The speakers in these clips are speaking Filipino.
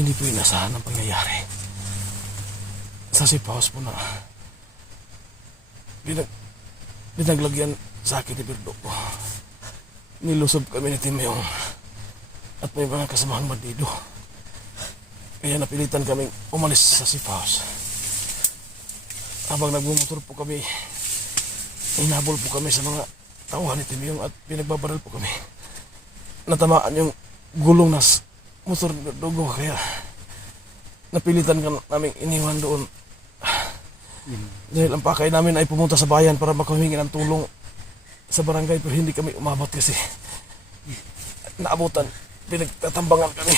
Hindi po inasahan ang pangyayari. Sa sipaos po na binaglagyan sa akin ni Birdo po. Nilusob kami ni Timeong at may mga kasamahang bandido. Kaya napilitan kaming umalis sa sipaos. Habang nagmumotor po kami, inabol po kami sa mga tauhan ni Timeong at pinagbabaral po kami. Natamaan yung gulong na motor ni Dugo, kaya napilitan namin iniwan doon. Dahil ang pakay namin ay pumunta sa bayan para makahingi ng tulong sa barangay, pero hindi kami umabot kasi naabutan, pinagtatambangan kami.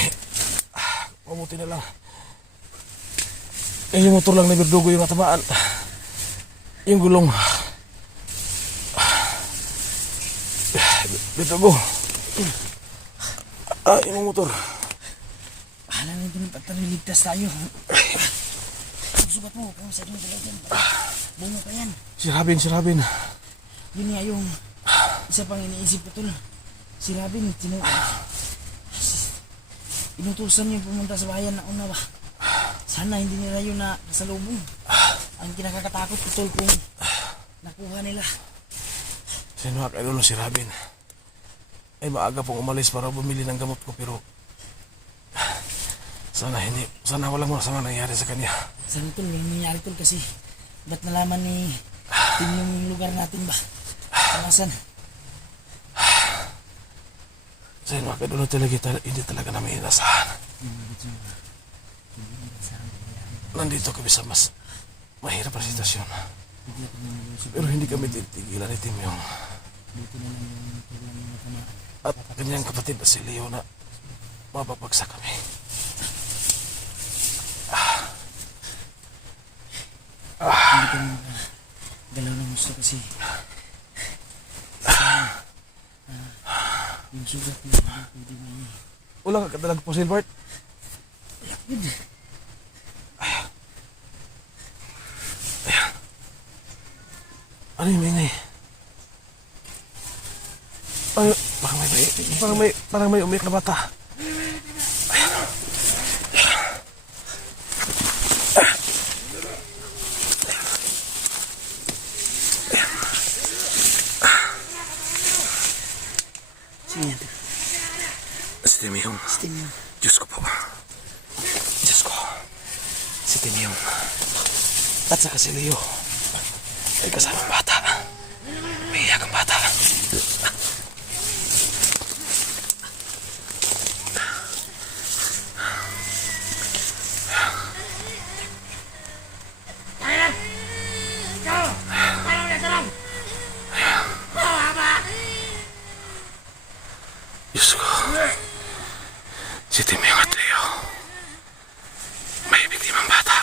Mabuti na lang yung motor lang ni Birdugo yung natamaan, yung gulong. Birdugo, yung motor. Bahala na din at liligtas tayo. Sugat mo, kung sa dyan talaga dyan. Bungo ka yan. Si Rabin. Yun nga yung isa pang iniisip ko, tol. Si Rabin, inutusan niyo pumunta sa bayan na una ba? Sana hindi nila yun na kasalubong. Ang kinakakatakot ko, tol, kung nakuha nila. Sino ka kayo si Rabin? Ay maaga pong umalis para bumili ng gamot ko, pero sana walang masama nangyari sa kanya. Sana, tol, may nangyari, tol, kasi ba't nalaman ni Tim yung lugar natin ba? Kamasan? Sino ka doon talaga, hindi talaga namin inasahan. Nandito kami sa mas mahirap na sitwasyon. Pero hindi kami titigilan ni Tim yung at kanyang kapatid na si Leo na mapapagsak kami. Hindi kami galaw ng gusto kasi yung sugat mo pwede may Wala ka kadalag po, Silbert? yakid. Ano yung ingay? Ay, parang may umiyak na bata. Sino yan? Si Timiyong. Diyos ko po. Diyos ko. Si Timiyong. At saka si Leo. May kasamang bata. May iyak ang bata. Diyos ko. Si Timiyong at Leo. May biktimang bata.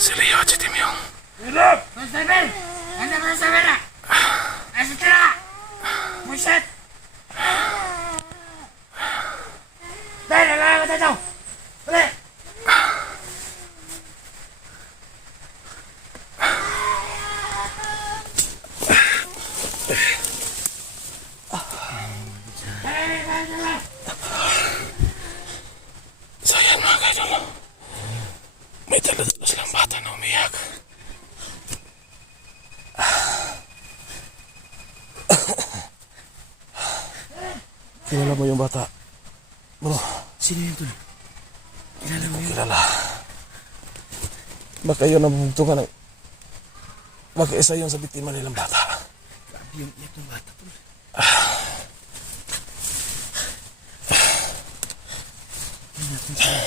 Si Leo at si Timiyong. So yan mga kaidol. May dala-dala silang bata na umiyak. Kilala mo yung bata? Bro, Sino yun, tol? Kilala mo yun? kilala. Baka yun ang bubugtungan ng... Baka isa yun sa biktima nilang bata. Grabe yung iyak ng bata, tol. Hindi natin siya.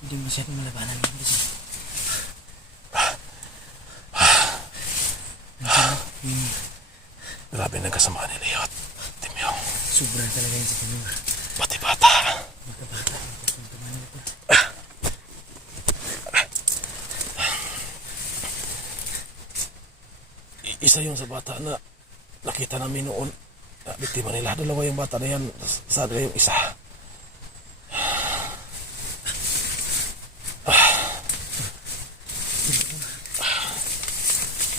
Hindi masyadong malabanan yun kasi. Grabe ng kasamaan ni Leo at Timiyong. Sobra talaga yun sa kanila. Pati bata. Magkabata. Magkasuntuman nila, tol. Isa yun sa bata na nakita namin noon. Biktima nila. Dalawa yung bata na yan. Saan yung isa?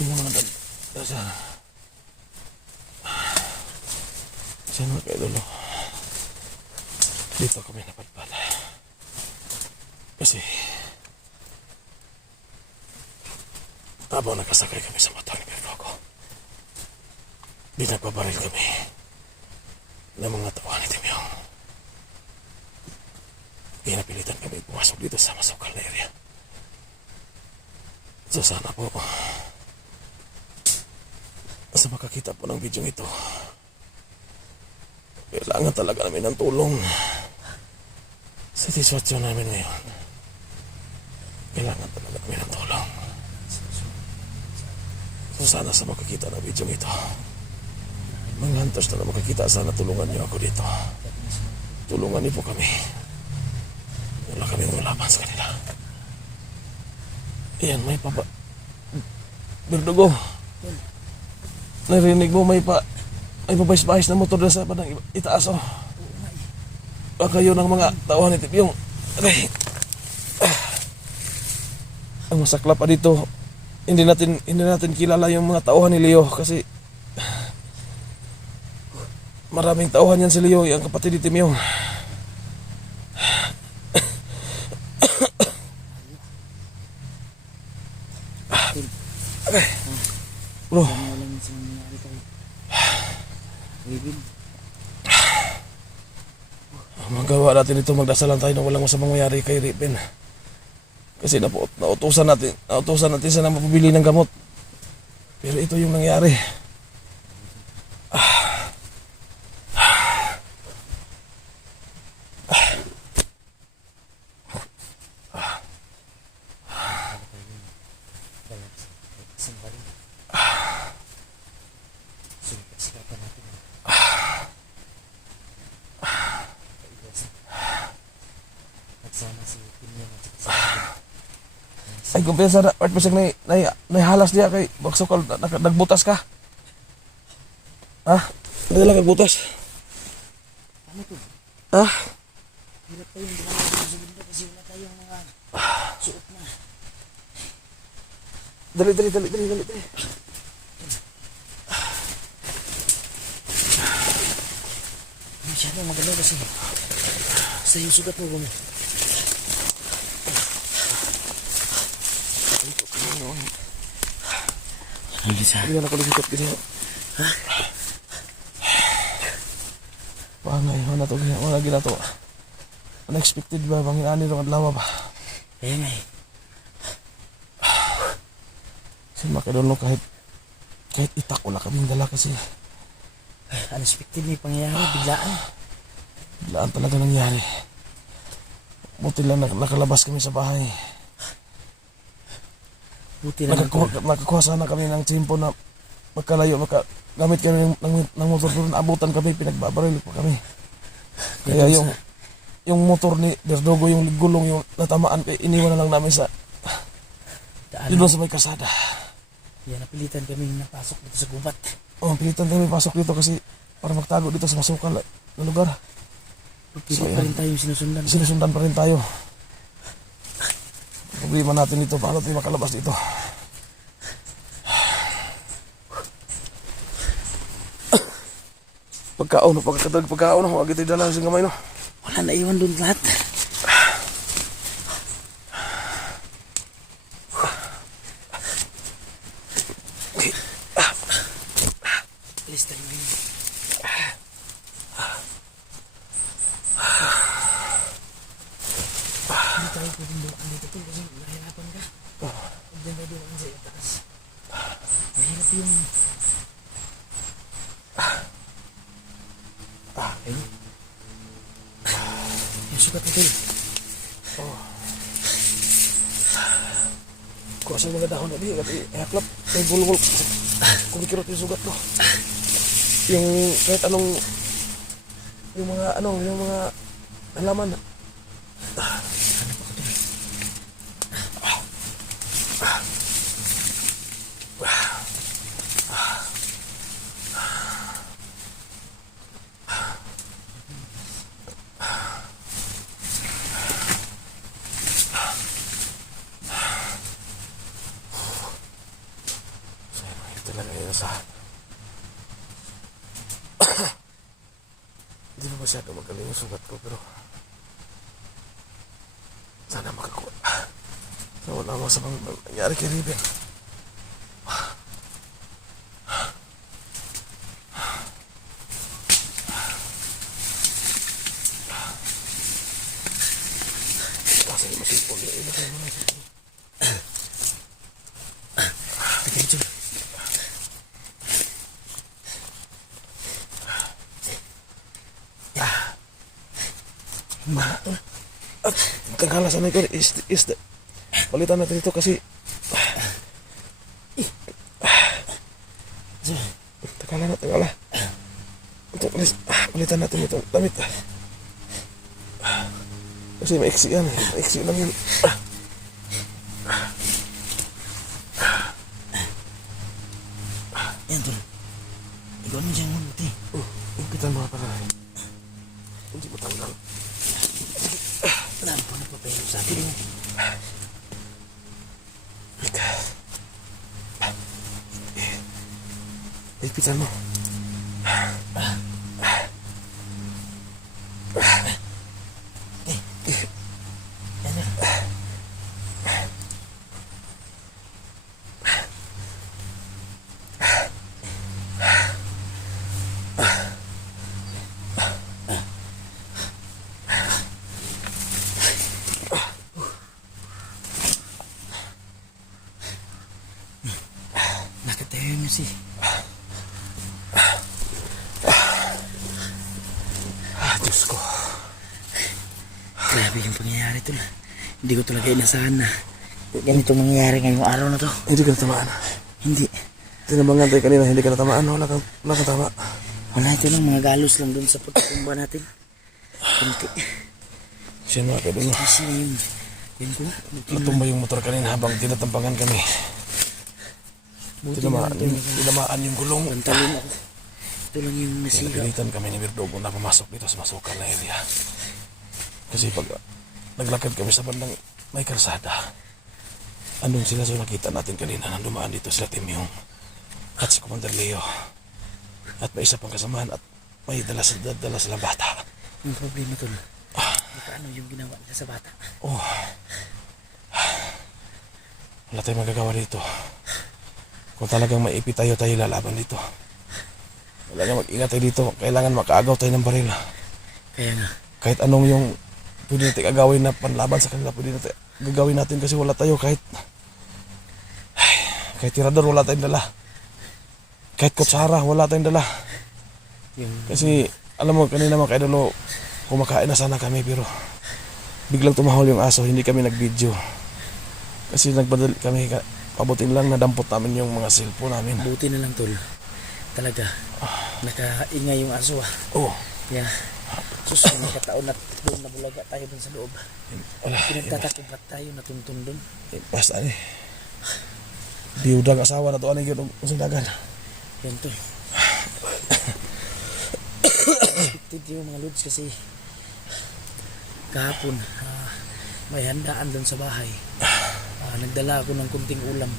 Tingnan mo na dito kami napadpad. Kasi habang nakasakay kami sa motor ni Berdogo, binababaril kami ng mga tauhan ni Timyong. Pinapilitan kami pumasok dito sa masukal na area. So sana po, sa makakita po ng video ito, kailangan talaga namin ng tulong. Sa sitwasyon namin ngayon, kailangan talaga namin ng tulong. So sana sa makakita ng video ito, mga hunters na makakita, sana tulungan niyo ako dito. Tulungan niyo po kami. Wala kami malaban sa kanila. Ayan, may papa. Berdugo. Narinig mo may pabais-bais na motor na sa padang itaas, oh. Baka yun ang mga tauhan ni Timyong. Aray. Ang masaklap pa dito, hindi natin kilala yung mga tauhan ni Leo kasi maraming tauhan yan si Leo, yung kapatid ni Timyong. Okay. Bro. Magawa natin ito, magdasalan tayo na walang masamang mayari kay Riven. Kasi nautusan natin sana mapabili ng gamot. Pero ito yung nangyari. Ay, kumpensa na, Art, pasag nahihalas niya kay baksokal, nagbutas ka. Ha? Nadala kang butas. Ano to? Ha? Hirap tayo, hindi na natin sa bunda kasi wala tayong mga suot na. Dali. Masyadong maganda kasi sa yung sugat mo gumi. Hindi na ako lumitot kasi. Ha? Pangay, wala ginato. Unexpected ba, bangin ani rin adlaw ba? Eh nga eh. Kasi makidolo kahit itak wala kaming dala kasi Unexpected may pangyayari, biglaan. biglaan talaga nangyari. Buti lang nakalabas kami sa bahay. Buti naman po. Nakakuha sana kami ng tsimpo na magkalayo, gamit kami ng motor doon, abutan kami, pinagbabaril pa kami. Kaya yung motor ni Berdogo, yung gulong yung natamaan, kaya iniwan na lang namin sa yun sa may kasada. Yan, napilitan kami napasok dito sa gubat. Pilitan kami pasok dito kasi para magtago dito sa masukal na lugar. Pero pa rin tayong sinusundan. Sinusundan pa rin tayo. Problema natin dito, paano tayo makalabas dito? Pagkaon, huwag ito dala sa gamay, no? Wala na iwan doon lahat. Alis tayo ngayon. Hindi tayo pwedeng doon dito to kasi nahirapan ka. Huwag na doon sa itaas. Mahirap yung... Ayun. Yung sugat natin. Kuha sa mga dahon na di, kasi haklap, may bulgol. Kumikirot yung sugat ko. Yung kahit anong, yung mga halaman. Ano pa ko to? Talaga yun sa... Hindi mo masyado magaling yung sugat ko, pero sa mga nangyari kay Riven. Kasi masipol yung iba tayo mga sipol. Tagay dyan. At kagalasan na ko is palitan natin ito kasi tagala ito palitan natin itong damit kasi maiksi yan maiksi lang yun Yan tol. Ikaw naman dyan mo buti. ipitan mo para hindi mo tanggal Dami pa nagpapahirap sa akin. ipitan mo Yan na. Nakatayo mo si. Diyos ko Grabe yung pangyayari tol. Hindi ko talaga inasahan na ganito mangyayari ngayong araw na to. hindi ka natamaan Hindi. tinabangan tayo kanina hindi ka natamaan wala kang tama Wala, ito lang. Mga galos lang dun sa pagkakumba natin. Kunti. siya mga kadun Kasi yun ko. natumba yung motor kanina habang tinatampangan kami tinamaan yung gulong Pantalon ako. Ito lang yung nasiga. Pinagalitan kami ni Verdogo na pumasok dito sa masukan na area. Kasi pag naglakad kami sa bandang may karsada, andun sila so nakita natin kanina nang dumaan dito sila Timyong at si Commander Leo. At may isa pang kasamahan at may dala silang bata. Yung problema tol. Ano yung ginawa nila sa bata? Oh. Wala tayong magagawa dito. Kung talagang maipit tayo lalaban dito. Kailangan mag-ingat tayo dito. Kailangan makaagaw tayo ng baril. Kaya nga. Kahit anong yung pwede natin agawin na panlaban sa kanila, pwede natin gagawin natin kasi wala tayo kahit tirador wala tayong dala. Kahit kutsara wala tayong dala. Kasi alam mo kanina mga kaidolo, kumakain na sana kami pero biglang tumahol yung aso, hindi kami nag-video. Kasi nagbadali kami, pabutin lang nadampot namin yung mga cellphone namin. Buti na lang tol. Talaga. Nakaingay yung aso ah. Oh. Kaya sus, nakataon at doon nabulaga tayo dun sa loob. Pinagtatakubat tayo, natuntun dun. Basta ni. Biudang asawa na to ani gyud ang dagan. Yan tol. Expected yung mga lods kasi kahapon may handaan dun sa bahay. Nagdala ako ng kunting ulam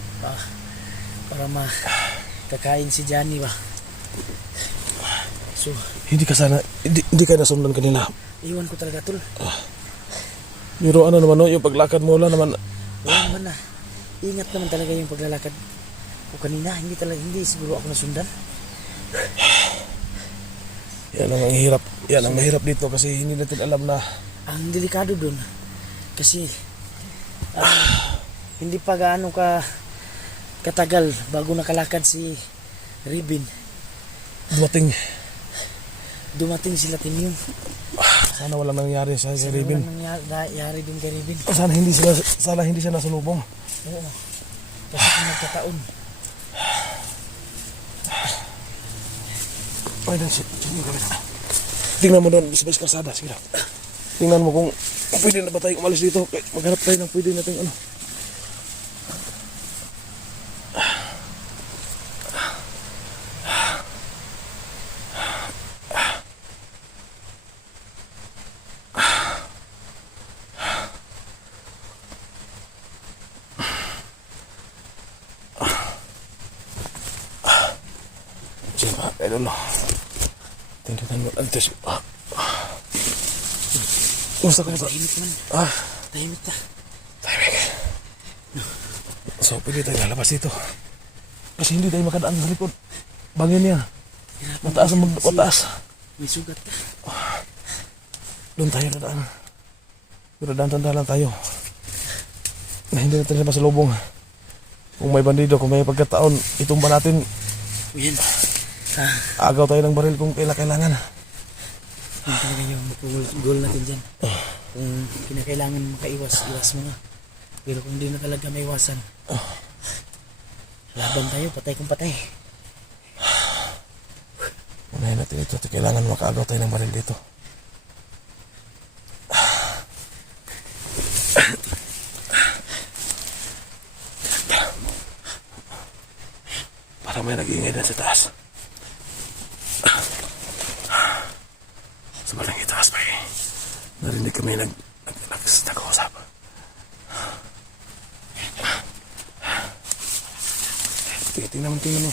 para makakain si Johnny ba. So, Hindi ka nasundan kanila. iwan ko talaga tol. Pero ano naman no, yung paglakad mo lang naman. Wala naman na. Ingat naman talaga yung paglalakad ko kanina. Hindi siguro ako nasundan. Yan ang hirap. Yan ang mahirap dito kasi hindi natin alam na Ang delikado dun. Kasi hindi pa gaano katagal bago nakalakad si Riven. Dumating sila Timyong. Sana walang nangyari sa kay Riven. Walang nangyari dun kay Riven. Sana hindi siya nasulubong. Oo. Kasi kung nagkataon. Ay, tingnan mo doon sa kalsada. Sige lang. Tingnan mo kung pwede na ba tayo umalis dito. Maghanap tayo ng pwede natin ano. I don't know. Tingnan mo antes. Kumusta? Tahimik man. Ah, Tahimik ta. tahimik. So, pwede tayo lalabas dito. Kasi hindi tayo makadaan sa likod. Bangin niya. Mataas ang mataas. May sugat ka. Doon tayo dadaan. Pero daan lang tayo. Na hindi natin sa masalubong. Kung may bandido, kung may pagkataon, itumba natin. Yan. Agaw tayo ng baril kung kailangan. Yan talaga yung goal natin dyan. Kung kinakailangan makaiwas, iwas mo nga. Pero kung di na talaga may iwasan, laban tayo, patay kung patay. Unahin natin ito. Kailangan makaagaw tayo ng baril dito. Parang may nag-iingay na sa taas. Sa balang itaas pa eh. Narinig kami nag-uusap. Tingnan mo.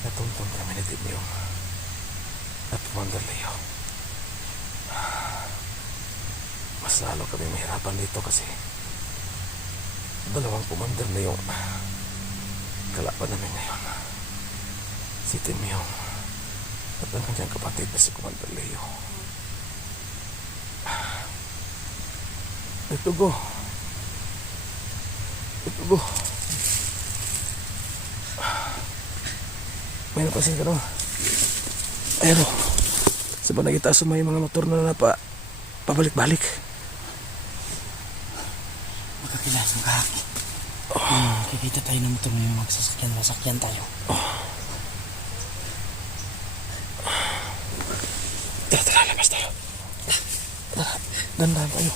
Natuntun kami ni Timyong at Wanderleo. Mas lalo kami mahirapan dito kasi dalawang commander na yung kalaban namin ngayon. Si Timyong at ang kanyang kapatid na si Commander Leo. Itugo. May napansin ka doon. Ayan o. Sa bandang itaas may mga motor na pabalik-balik. Magkakilas ng kahaki. Kikita tayo ng motor may masakyan tayo. Tara, labas tayo. Dandahan tayo.